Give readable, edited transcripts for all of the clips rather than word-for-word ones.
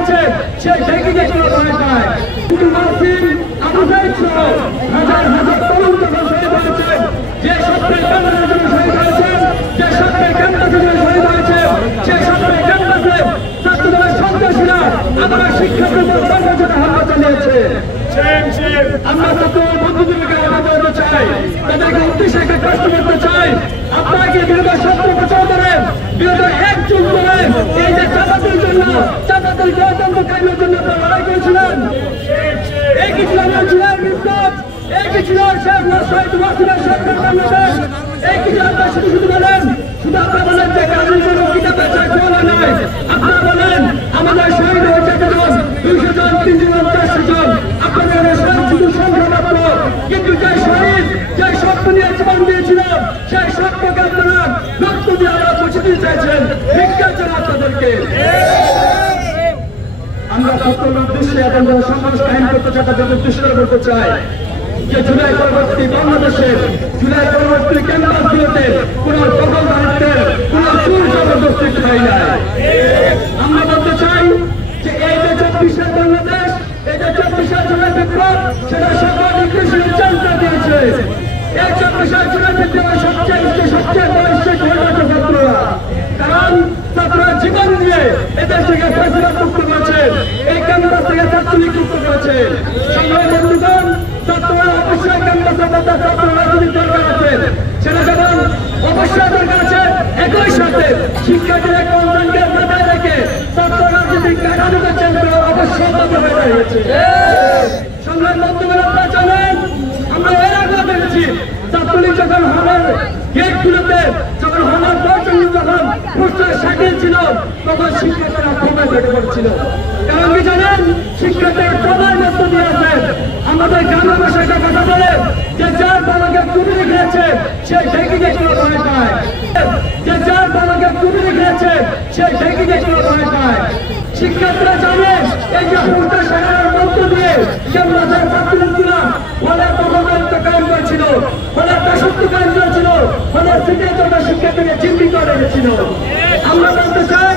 গিয়েছে সে ঢেকে গেছে ভয় পায়। কিন্তু মাসিম আবু সাইদ সহ হাজার হাজার তরুণ যখন শহীদ হয়েছেন, যে স্বপ্নের ক্যাম্পাসের জন্য শহীদ হয়েছেন, যে স্বপ্নের ক্যাম্পাসের জন্য শহীদ হয়েছেন, সে স্বপ্নের ক্যাম্পাসে ছাত্রদলের সন্ত্রাসীরা আবার শিক্ষার্থীর উপর সর্বজনে হামলা চালিয়েছে। আমরা ছাত্র বন্ধুদেরকে আহ্বান করতে চাই, তাদেরকে উদ্দেশ্যে প্রশ্ন করতে চাই, আপনাকে বিগত 17 বছর ধরে, বিগত 1 যুগ ধরে এই যে চাঁদাদের জন্য, চাঁদাদের গণতন্ত্র কায়েমের জন্য আপনারা লড়াই করেছিলেন। এই কি ছিল ছিলেন বিপ্লব, এই কি ছিল শেখ শহীদ ওয়াসিমের সরকার বাংলাদেশ, এই কি ছিল আপনারা শুধু শুধু বলেন, শুধু আপনারা বলেন যে গাজীর জন্য কিতাবের চাই চলা নয়, আপনারা বলেন আমাদের শহীদ হয়েছে যখন 200 জন, 300 জন, 400 জন, আপনাদের শহীদ শুধু সংখ্যা মাত্র, কিন্তু যে শহীদ, যে স্বপ্ন নিয়ে জীবন দিয়েছিল, সেই স্বপ্নকে আপনারা রক্ত দিয়ে আমরা মুছে দিতে চাইছেন। ভিক্ষা চান আপনাদেরকে। আমরা সকলের উদ্দেশ্যে এখন যারা সমাজ কায়েম করতে চাই তাদের উদ্দেশ্যে বলতে চাই যে জুলাই পরবর্তী বাংলাদেশে, জুলাই পরবর্তী ক্যাম্পাসগুলোতে কোন দখলদারিত্বের, কোন জোর জবরদস্তি হয় না। আমরা বলতে চাই যে এই যে 24-এর বাংলাদেশ, এই যে 24-এর জুলাই বিপ্লব, সেটা সর্বাধিক বেশি উচ্চারণ দিয়েছে। এই 24-এর জুলাই বিপ্লবের সবচেয়ে বয়স্ক হয়েছে ছাত্ররা, কারণ ছাত্ররা জীবন দিয়ে এদেশ থেকে ফেসিবাদ মুক্ত করেছে, এই ক্যাম্পাস থেকে ছাত্রলীগ মুক্ত করেছে। সংগ্রামী বন্ধুগণ, ছাত্ররা অবশ্যই ক্যাম্পাসের মধ্যে ছাত্র রাজনীতির দরকার আছে, সেটা যেমন অবশ্যই দরকার আছে, একই সাথে শিক্ষার্থীদের কল্যাণকে মাথায় রেখে ছাত্র রাজনীতির কাঠামোকে চেঞ্জ করা অবশ্যই দরকার হয়ে দাঁড়িয়েছে। সংগ্রামী বন্ধুগণ, আপনারা জানেন আমরা এর আগে দেখেছি ছাত্রলীগ যখন হলের গেটগুলোতে, যখন হলের দর্শন যখন পোস্টার সাজিয়ে ছিল, তখন শিক্ষার্থীরা ক্ষমা বেড়ে পড়ছিল। কারণ কি জানেন, শিক্ষার্থীরা সবার মধ্য দিয়ে আছে। আমাদের গ্রামের ভাষায় একটা কথা বলে যে যার বাবাকে তুমি রেখেছে সে ঢেকে গেছিল ভয় পায়, যে যার বাবাকে তুমি রেখেছে সে ঢেকে গেছিল ভয় পায়। শিক্ষার্থীরা জানে এই যে পোস্টার সাজানোর মধ্য দিয়ে কেমন ছাত্রছাত্রীরা হলের কর্মকাণ্ড কায়েম করেছিল, হলের দাসত্ব কায়েম করেছিল, হলের সিটের জন্য শিক্ষার্থীকে চিহ্নিত করে রেখেছিল। আমরা বলতে চাই,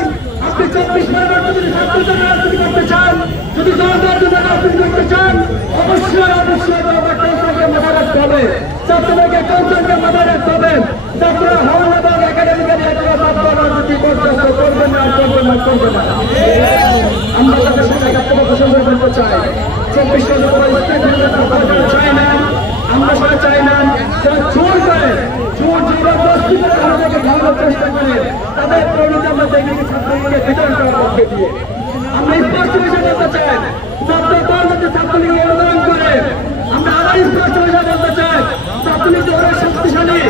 আপনি 24 পরবর্তী যদি ছাত্রদের রাজনীতি করতে চান, যদি জনতার জন্য রাজনীতি করতে চান, অবশ্যই আমাদের কৌশলকে মাথায় রাখতে হবে, ছাত্রদেরকে কৌশলকে মাথায় রাখতে হবে। ছাত্ররা হল এবং একাডেমিক্যালি ছাত্র রাজনীতি বরদাস্ত করবেন না, করবেন না, করবেন না। আমরা তাদের সাথে প্রসঙ্গ করতে চাই, 24 চাই না, আমরা সেটা চাই না। যারা জোর করে, জোর জবরদস্তি করে আমাদেরকে ভালোর চেষ্টা করে, তাদের পরিণতি আমরা দেখি ছাত্রলীগকে বিতরণ করার পক্ষে দিয়ে। আমরা স্পষ্ট বিষয় বলতে চাই, ছাত্র দল যাতে ছাত্রলীগকে অনুদান করে। আমরা আবার স্পষ্ট বিষয় বলতে চাই, ছাত্রলীগ ওরা শক্তিশালী,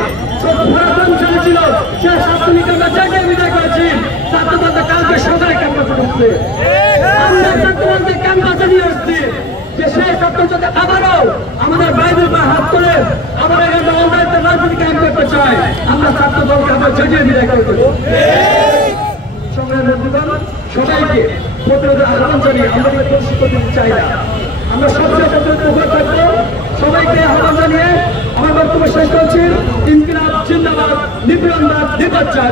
পুরাতনশালী ছিল, সে ছাত্রলীগকে আমরা জায়গায় বিদায় করেছি। ছাত্র বলতে কালকে সবাই ক্যাম্পাসে ঢুকছে, আমরা ছাত্র বলতে ক্যাম্পাসে নিয়ে আসছি, যে সেই ছাত্র যাতে আবারও আমাদের বাইরের বা হাত করে আবার এখানে অন্যান্য রাজনীতি কায়েম করতে চাই। আমরা ছাত্র দলকে আবার জায়গায় বিদায় করে দেবো। সংগ্রামী বন্ধুগণ, সবাইকে প্রতিরোধের আহ্বান জানিয়ে আমাদের প্রশিক্ষণ দিতে চাই না, আমরা সবচেয়ে উপর থাকবো। সবাইকে আহ্বান জানিয়ে আমার বক্তব্য শেষ করছি। ইনকিলাব জিন্দাবাদ, নিপীড়নবাদ নির্বাচন।